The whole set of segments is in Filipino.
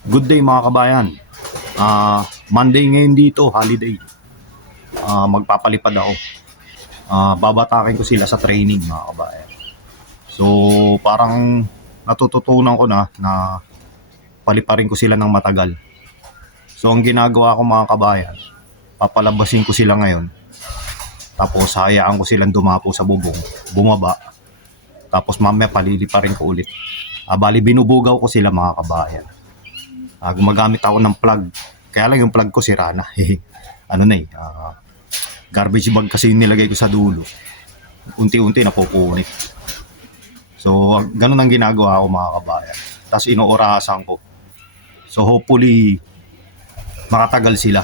Good day mga kabayan. Ah, Monday ngayon dito, holiday. Ah, magpapalipad ako. Ah, babatakin ko sila sa training mga kabayan. So, parang natututunan ko na na paliparin ko sila ng matagal. So, ang ginagawa ko mga kabayan, papalabasin ko sila ngayon. Tapos, hayaan ko silang dumapo sa bubong, bumaba. Tapos, mamaya paliliparin ko ulit. Ah, bali, binubugaw ko sila mga kabayan. Ah, gumagamit ako ng plug. Kaya lang yung plug ko sira na. ano na eh. ah, garbage bag kasi nilagay ko sa dulo. Unti-unti napupunit. So, ganun ang ginagawa ko mga kabayan. Tapos inoorasan ko. So, hopefully, makatagal sila.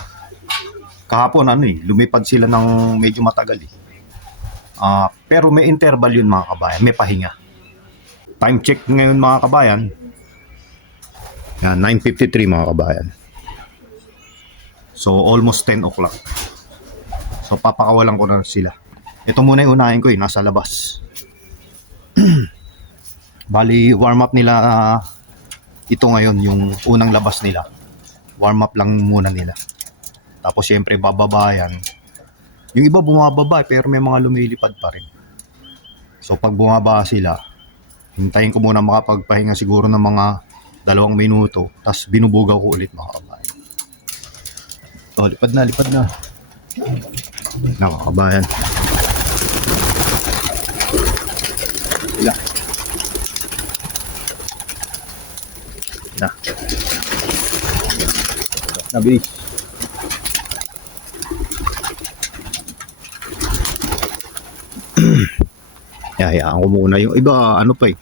Kahapon, ano eh, lumipad sila ng medyo matagal eh. Ah, pero may interval yun mga kabayan. May pahinga. Time check ngayon mga kabayan, yan, 9.53 mga kabayan. So, almost 10 o'clock. So, papakawalan ko na sila. Ito muna yung unahin ko eh, nasa labas. Bali, warm up nila ah, ito ngayon, yung unang labas nila. Warm up lang muna nila. Tapos, syempre, bababa yan. Yung iba bumababa, eh, pero may mga lumilipad pa rin. So, pag bumaba sila, hintayin ko muna makapagpahinga siguro ng mga dalawang minuto, tapos binubugaw ko ulit mga kabayan. Oh, lipad na, lipad na. Nako, kabayan. Sila. Na. Nabilis. Hayaan ko muna yung iba, ano pa eh.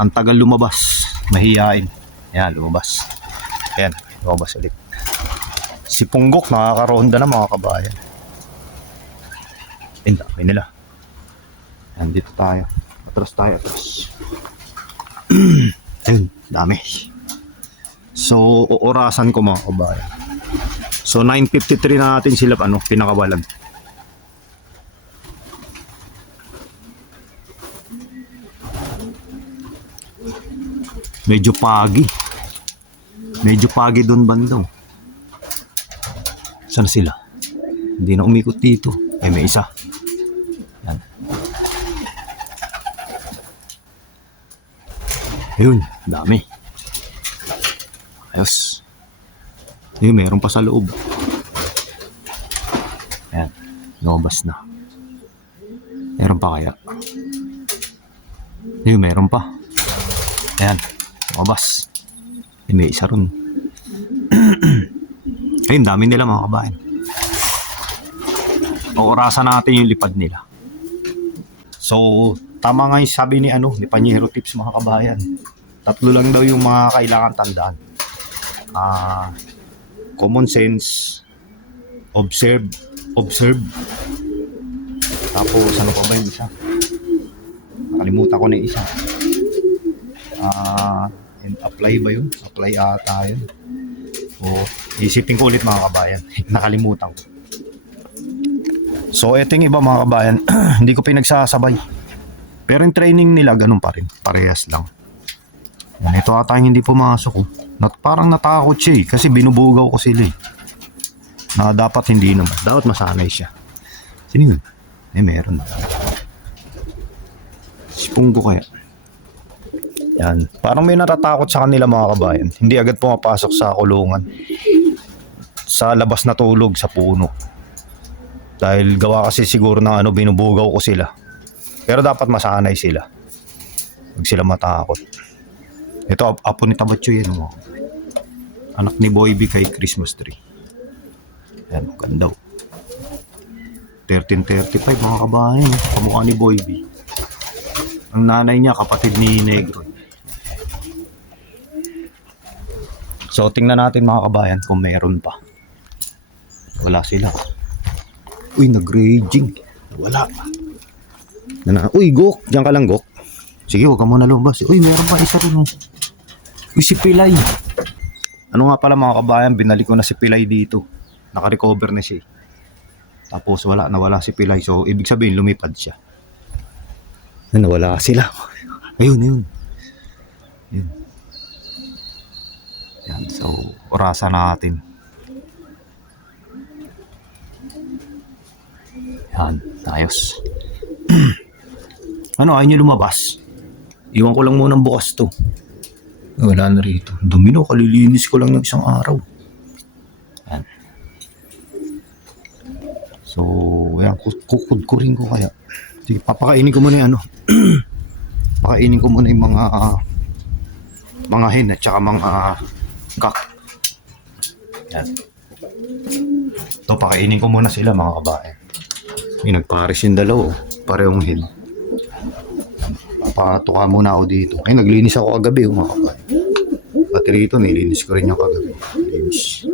Ang tagal lumabas. Mahihain. Ayan, lumabas. Ayan, lumabas ulit. Si Punggok nakakaronda na mga kabayan. Ayun, dami nila. Ayan, dito tayo. Atras tayo, atras. Ayun, dami. So, uurasan ko mga kabayan. So, 9.53 na natin sila, ano, pinakawalan. Medyo pagi. Medyo pagi doon bandong. Saan sila? Hindi na umikot dito. Eh, may isa. Yan. Ayun, dami. Ayos. Ayun, meron pa sa loob. Ayan, lumabas na. Meron pa kaya? Ayun, meron pa. Ayan, Eh, may isa ron. Ayun, dami nila mga kabayan. Oorasan natin yung lipad nila. So, tama nga yung sabi ni ano, ni Panyero Tips mga kabayan. Tatlo lang daw yung mga kailangan tandaan. Ah, common sense, observe, observe. Tapos ano pa ba yung isa? Nakalimutan ko na yung isa. Ah, and apply ba yun? Apply ata yun. O, isipin ko ulit mga kabayan. Nakalimutan ko. So, eto yung iba mga kabayan. hindi ko pinagsasabay. Pero yung training nila, ganun pa rin. Parehas lang. Yan, ito ata yung hindi pumasok. Oh. Nat, parang natakot siya eh. Kasi binubugaw ko sila eh. Na dapat hindi naman. Dapat masanay siya. Sino yun? Eh, meron. Sipong ko kaya. Yan. Parang may natatakot sa kanila mga kabayan. Hindi agad pumapasok sa kulungan. Sa labas na tulog sa puno. Dahil gawa kasi siguro ng ano, binubugaw ko sila. Pero dapat masanay sila. Huwag sila matakot. Ito, ap- apo ni Tabatyo yan. Oh. Anak ni Boy B kay Christmas tree. Yan, ganda. oh. 1335 mga kabayan. Kamukha ni Boy B. Ang nanay niya, kapatid ni Negro. So, tingnan natin mga kabayan kung meron pa. Wala sila. Uy, nag-raging. Wala. Na, uy, Gok. Diyan ka lang, Gok. Sige, huwag ka muna lumabas. Uy, meron pa isa rin. oh. Uy, si Pilay. Ano nga pala mga kabayan, binalik ko na si Pilay dito. Naka-recover na siya. eh. Tapos wala, nawala si Pilay. So, ibig sabihin, lumipad siya. Ano, nawala sila. Ayun, ayun. Ayun. Yan, so orasan natin. Yan, ayos. ano, ayaw nyo lumabas? Iwan ko lang muna bukas to. Wala na rito. Domino, kalilinis ko lang ng isang araw. Yan. So, yan, kukudkurin ko kaya. Sige, papakainin ko muna yung ano. Pakainin ko muna yung mga ah, mga hen at saka mga kak. Yan. Ito, pakainin ko muna sila mga kabayan. May nagpares yung dalaw, oh. parehong hen. Papatuka muna ako dito. Ay, naglinis ako kagabi, oh, mga kabayan. Pati rito, nilinis ko rin yung kagabi. Linis.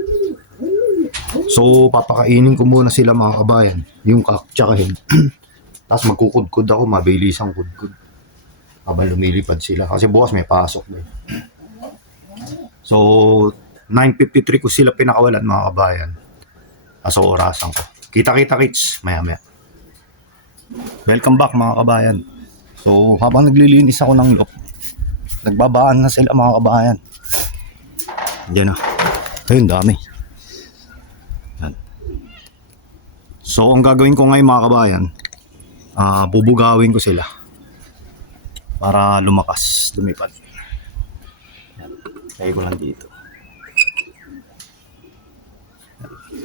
So, papakainin ko muna sila mga kabayan. Yung kak, tsaka hen. Tapos magkukudkud ako, mabilis ang kudkud. Habang lumilipad sila. Kasi bukas may pasok eh. So, 9.53 ko sila pinakawalan mga kabayan. Kaso orasan ko. Kita-kita kits, maya-maya. Welcome back mga kabayan. So, habang naglilinis ako ng lock, nagbabaan na sila mga kabayan. Diyan na. Ayun, dami. Yan. So, ang gagawin ko ngayon mga kabayan, ah bubugawin ko sila para lumakas, lumipad. Kaya ko lang dito.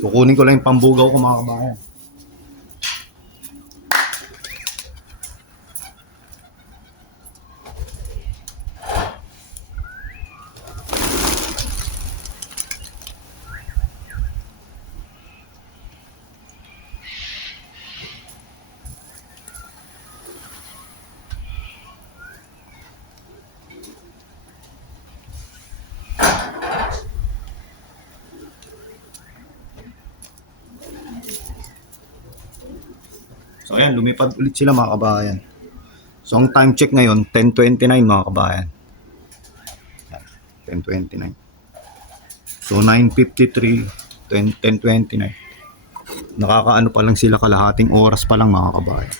Kukunin ko lang yung pambugaw ko mga kabayan. So ayan, lumipad ulit sila mga kabayan. So ang time check ngayon, 10.29 mga kabayan. Yan, 10.29. So 9.53, 10, 10.29. Nakakaano pa lang sila kalahating oras pa lang mga kabayan.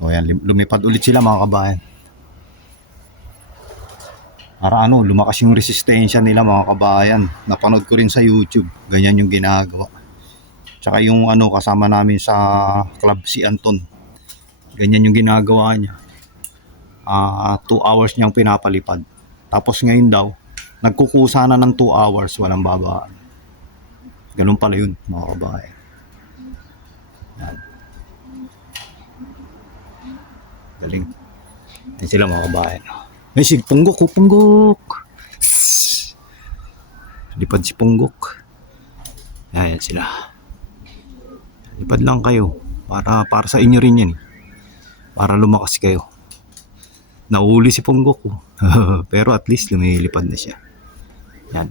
O yan, lumipad ulit sila mga kabayan. Para ano, lumakas yung resistensya nila mga kabayan. Napanood ko rin sa YouTube. Ganyan yung ginagawa. Tsaka yung ano kasama namin sa club si Anton. Ganyan yung ginagawa niya. Ah, 2 hours niyang pinapalipad. Tapos ngayon daw, nagkukusa na ng 2 hours walang babaan. Ganun pala yun, mga kabayan. Yan. Galing. Yan sila mga kabayan. May sig punggok, oh, punggok. Lipad si punggok. Ayan sila. Lipad lang kayo. Para, para sa inyo rin yan. Para lumakas kayo. Nauli si Ponggok ko. Pero at least lumilipad na siya. Yan.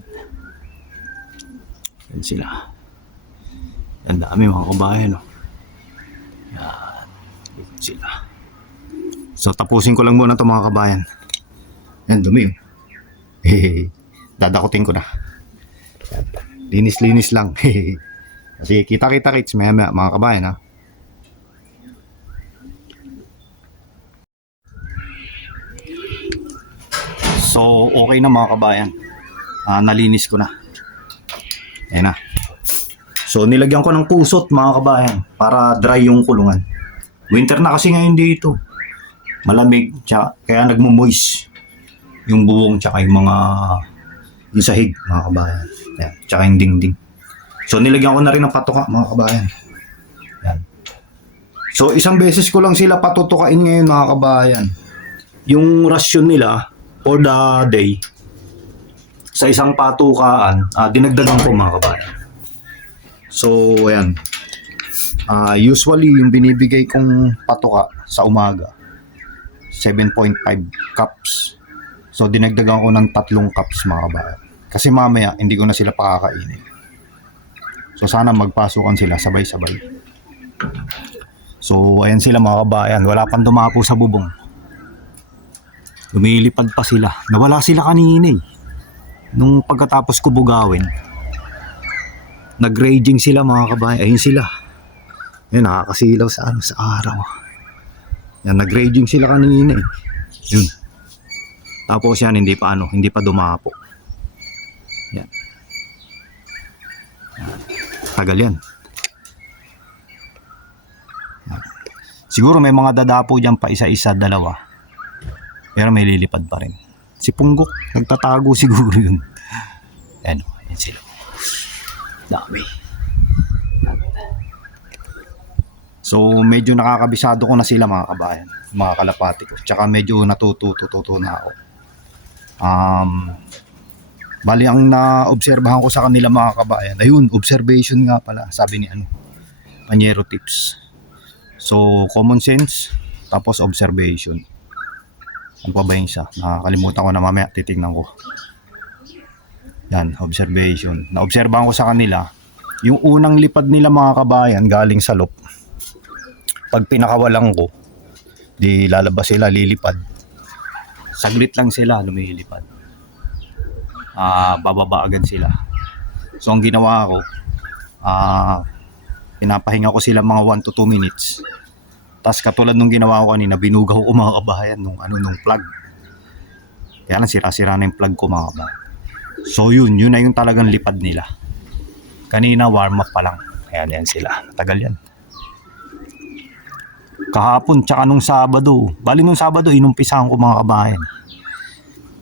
Yan sila. Yan dami mga kabayan. Oh. Yan. Yan sila. So tapusin ko lang muna ito mga kabayan. Yan dumi oh. Dadakutin ko na. Linis-linis lang. Sige, kita-kita kits maya mga kabayan ha. So, okay na mga kabayan. Ah, nalinis ko na. Ayan na. So, nilagyan ko ng kusot mga kabayan para dry yung kulungan. Winter na kasi ngayon dito. Malamig, tsaka, kaya nagmo-moist yung buwong tsaka yung mga yung sahig mga kabayan. Ayan, tsaka yung dingding. So nilagyan ko na rin ng patuka mga kabayan. Yan. So isang beses ko lang sila patutukain ngayon mga kabayan. Yung rasyon nila for the day sa isang patukaan, ah, dinagdagan ko mga kabayan. So ayan. Ah, usually yung binibigay kong patuka sa umaga 7.5 cups. So dinagdagan ko ng tatlong cups mga kabayan. Kasi mamaya hindi ko na sila pakakainin. So sana magpasukan sila sabay-sabay. So ayan sila mga kabayan, wala pang dumapo sa bubong. Lumilipad pa sila. Nawala sila kanina eh. Nung pagkatapos ko bugawin, nag-raging sila mga kabayan. Ayun sila. Yan, nakakasilaw sa ano, sa araw. Yan, nag-raging sila kanina eh. Yun. Tapos yan, hindi pa ano, hindi pa dumapo. Yan. Yan. Tagal yan. Siguro may mga dadapo dyan pa isa-isa, dalawa. Pero may lilipad pa rin. Si Punggok, nagtatago siguro yun. Ayan, o, ayan sila. Dami. So, medyo nakakabisado ko na sila mga kabayan, mga kalapati ko. Tsaka medyo natututo na ako. Um, bali ang naobserbahan ko sa kanila mga kabayan, ayun, observation nga pala, sabi ni ano, Panyero tips. So, common sense, tapos observation. Ano pa ba yung isa? Nakakalimutan ko na mamaya, titignan ko. Yan, observation. Naobserbahan ko sa kanila, yung unang lipad nila mga kabayan galing sa loop, pag pinakawalan ko, di lalabas sila, lilipad. Saglit lang sila, lumilipad. Ah, bababa agad sila. So, ang ginawa ko, ah, pinapahinga ko sila mga 1 to 2 minutes. Tapos katulad nung ginawa ko kanina, binugaw ko mga kabayan nung, ano, nung plug. Kaya lang sira-sira na yung plug ko mga kabayan. So yun, yun na yung talagang lipad nila. Kanina warm up pa lang. Ayan, yan sila. Tagal yan. Kahapon, tsaka nung Sabado. Bali nung Sabado, inumpisahan ko mga kabayan.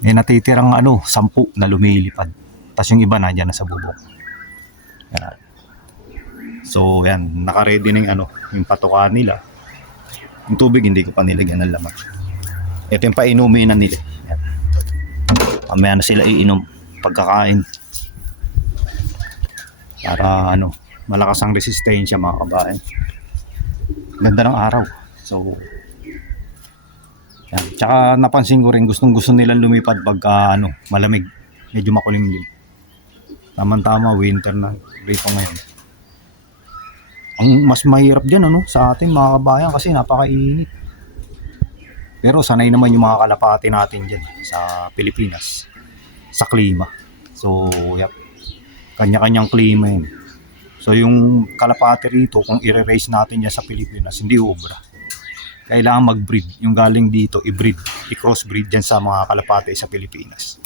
May natitirang ano, sampu na lumilipad. Tapos yung iba na dyan na sa bubong. Yan. So, yan. Nakaready na yung ano, yung patukaan nila. Yung tubig, hindi ko pa nilagyan ng laman. Ito yung painumin na nila. Yan. Mamaya na sila iinom pagkakain. Para ano, malakas ang resistensya mga kabayan. Ganda ng araw. So, yan. Tsaka napansin ko rin gustong gusto nilang lumipad pagka ano, malamig. Medyo makulimlim. Tama-tama, winter na rito ngayon. Ang mas mahirap dyan ano, sa ating mga kabayan kasi napakainit. Pero sanay naman yung mga kalapati natin dyan sa Pilipinas. Sa klima. So, yep. Kanya-kanyang klima yun. So, yung kalapati rito, kung i-raise natin yan sa Pilipinas, hindi ubra. Kailangan mag-breed. Yung galing dito, i-breed. I-cross-breed dyan sa mga kalapati sa Pilipinas.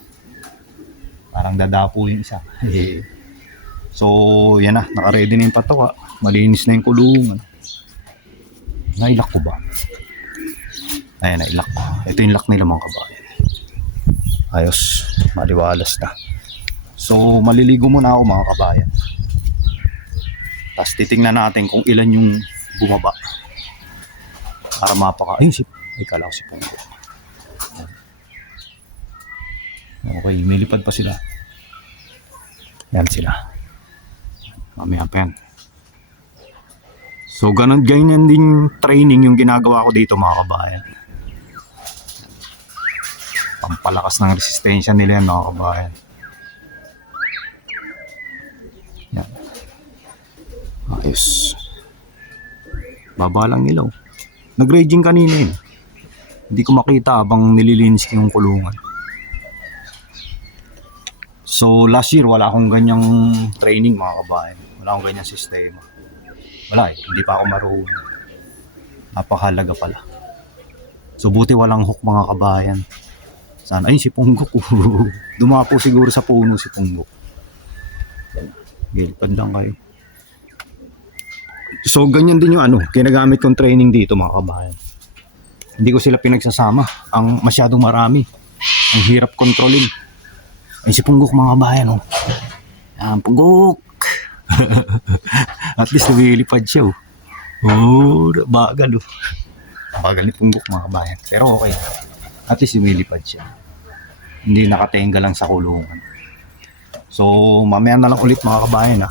Parang dadapo yung isa. so, yan na. Nakaready na yung patawa. Malinis na yung kulungan. Nailak ko ba? Ayan, nailak ko. Ito yung lock nila mga kabayan. Ayos. Maliwalas na. So, maliligo muna ako mga kabayan. Tapos titingnan natin kung ilan yung bumaba. Para mapaka... Ayun, si... Ay, kala ko si Pongo. Okay, milipad pa sila. Yan sila. Mamaya pa yan. So, ganun, ganyan din training yung ginagawa ko dito mga kabayan. Pampalakas ng resistensya nila yan mga kabayan. Yan. Ayos. Baba lang ilaw. Nag-raging kanina yun. Hindi ko makita habang nililinis yung kulungan. So last year wala akong ganyang training mga kabayan. Wala akong ganyang sistema. Wala eh. Hindi pa ako marunong. Napakahalaga pala. So buti walang hook mga kabayan. Sana, ay si Punggok. Dumapo siguro sa puno si Punggok. Gilpad lang kayo. So ganyan din yung ano, ginagamit kong training dito mga kabayan. Hindi ko sila pinagsasama. Ang masyadong marami. Ang hirap kontrolin. Ay si Punggok mga kabayan oh. Yan, Punggok. At least lumilipad siya oh. Oh, bagal oh. Bagal ni Punggok mga kabayan. Pero okay. At least lumilipad siya. Hindi nakatenga lang sa kulungan. So, mamaya na lang ulit mga kabayan.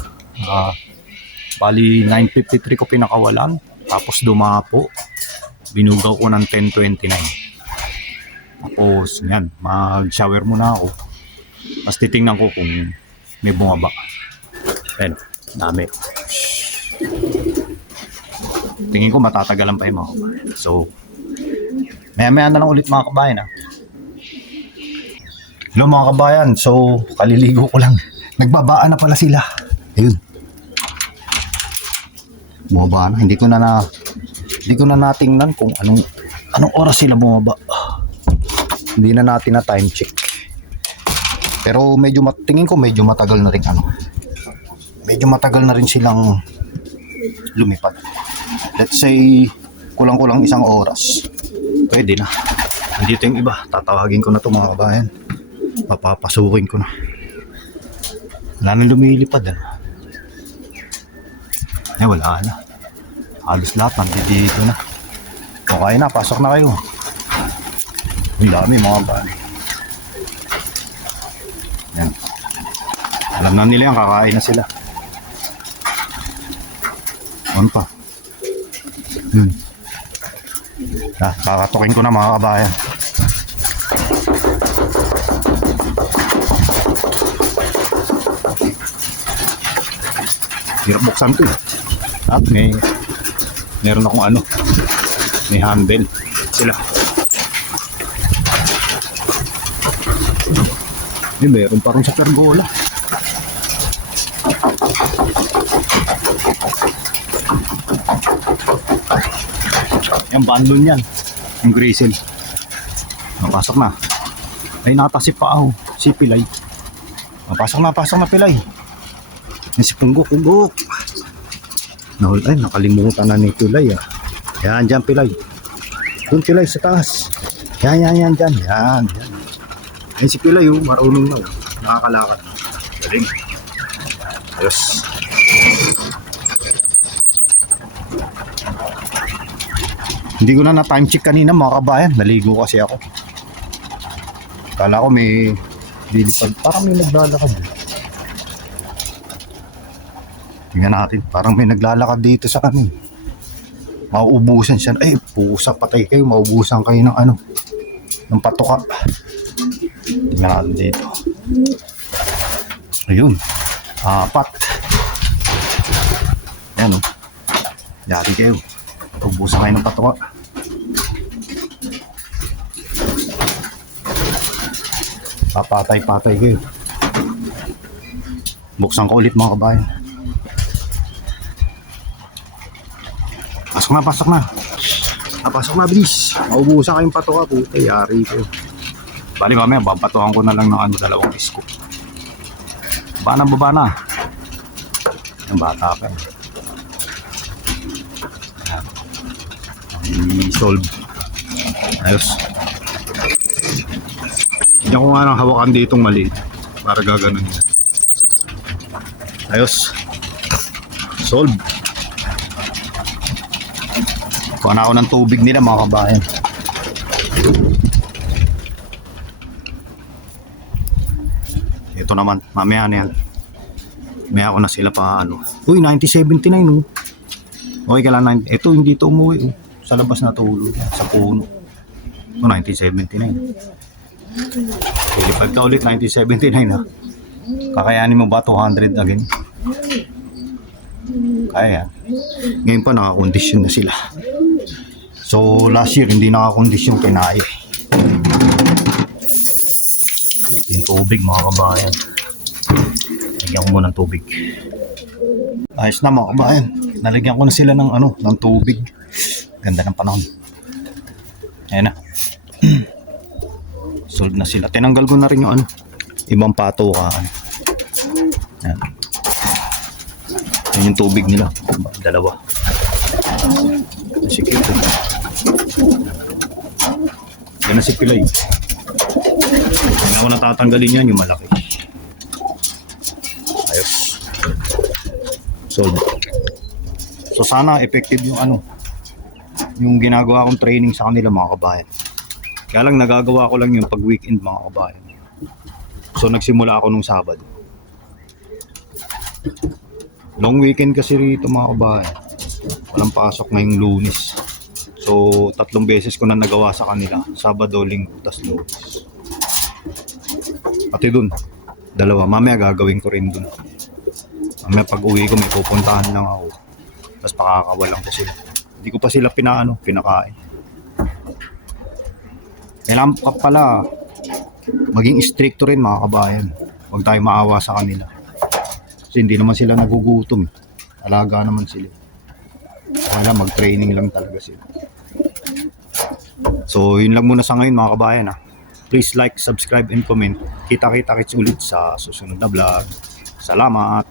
Ah, bali 9.53 ko pinakawalan. Tapos dumapo. Binugaw ko ng 10.29. Tapos, yan. Mag-shower muna ako. Tapos titingnan ko kung may bumaba. Ayan. Dami. Tingin ko matatagalan pa yung mga kabayan. So, maya maya na lang ulit mga kabayan ha. Hello mga kabayan, so kaliligo ko lang. Nagbabaan na pala sila. Ayun. Bumaba na. Hindi ko na na hindi ko na natingnan kung anong anong oras sila bumaba. Hindi na natin na time check. Pero medyo mat- tingin ko medyo matagal na rin ano. Medyo matagal na rin silang lumipad. Let's say kulang-kulang isang oras. Pwede na. Dito yung iba. Tatawagin ko na to mga kabayan. Papapasukin ko na. Wala nang lumilipad ano. Eh wala na. Halos lahat nandito na. Okay na, pasok na kayo. Ang dami mga kabayan. Yan. Alam na nila yan, kakain na sila. Ano pa? Hmm. Ah, kakatukin ko na mga kabayan. Hirap buksan to eh. At may meron akong ano, may handle sila. Eh, meron pa rin sa pergola. Yung bandon yan. Yung grisel. Napasok na. Ay, nakatasip pa ako. Si Pilay. Napasok na, pasok na Pilay. Si Punggok, Punggok. Nahul, ay, nakalimutan na ni Pilay ah. Yan, dyan Pilay. Doon Pilay sa taas. Yan, yan, yan, dyan. Yan, yan. Yan si Pilay oh, marunong na oh. Nakakalakad. Galing. Ayos. Hindi ko na na time check kanina mga kabayan. Naligo kasi ako. Kala ko may lilipad. Parang may naglalakad. Tingnan natin. Parang may naglalakad dito sa kami. Mauubusan siya. Ay, pusa patay kayo. Mauubusan kayo ng ano. Ng patuka. Tingnan natin dito. Ayun. Apat. Yan o. Yari kayo. Ubusan kayo ng patuka. Papatay-patay kayo. Buksan ko ulit mga kabayan. Pasok na, pasok na. Ah, pasok na, bilis. Maubusan kayong patuka, puta. Yari kayo. Bali mamaya, babatuhan ko na lang ng ano, dalawang isko. Baba na, baba na. Yung bata pa. eh. i-solve. Ayos. Hindi ko nga nang hawakan ditong maliit. Para gaganon niya. Ayos. Solve. Ako ng tubig nila mga kabayan. Ito naman, mamaya na yan. May ako na sila pa ano. Uy, 1979 oh. Okay ka lang, 90 ito hindi to umuwi oh. Sa labas na tulog, sa puno. Ito, 1979. Pilipad ka ulit, 1979 ha. Kakayanin mo ba 200 again? Kaya. Ngayon pa nakakondisyon na sila. So last year hindi nakakondisyon kinaya. Yung tubig mga kabayan. Lagyan ko muna ng tubig. Ayos na mga kabayan. Nalagyan ko na sila ng ano, ng tubig. Ganda ng panahon. Ayan na. Solve na sila. Tinanggal ko na rin yung ano, ibang patukaan. Ayan. Yan yung tubig nila. Dalawa. Eh. Yan si Pilay. Hindi ako natatanggalin yan, yung malaki. Ayos. Solve. So sana effective yung ano, yung ginagawa kong training sa kanila mga kabayan. Kaya lang nagagawa ko lang yung pag weekend mga kabayan. So nagsimula ako nung Sabado. Long weekend kasi rito mga kabayan. Walang pasok ngayong lunes. So tatlong beses ko na nagawa sa kanila. Sabado, Linggo, tas lunes. Pati dun, dalawa. Mamaya gagawin ko rin dun. Mamaya pag uwi ko may pupuntahan lang ako. Tapos pakakawalan ko sila. Hindi ko pa sila pinaano, pinakain. Kailangan pa pala maging stricto rin mga kabayan. Huwag tayo maawa sa kanila. Kasi hindi naman sila nagugutom. Alaga naman sila. Kaya mag-training lang talaga sila. So, yun lang muna sa ngayon mga kabayan ha. Please like, subscribe, and comment. Kita-kita kits ulit sa susunod na vlog. Salamat!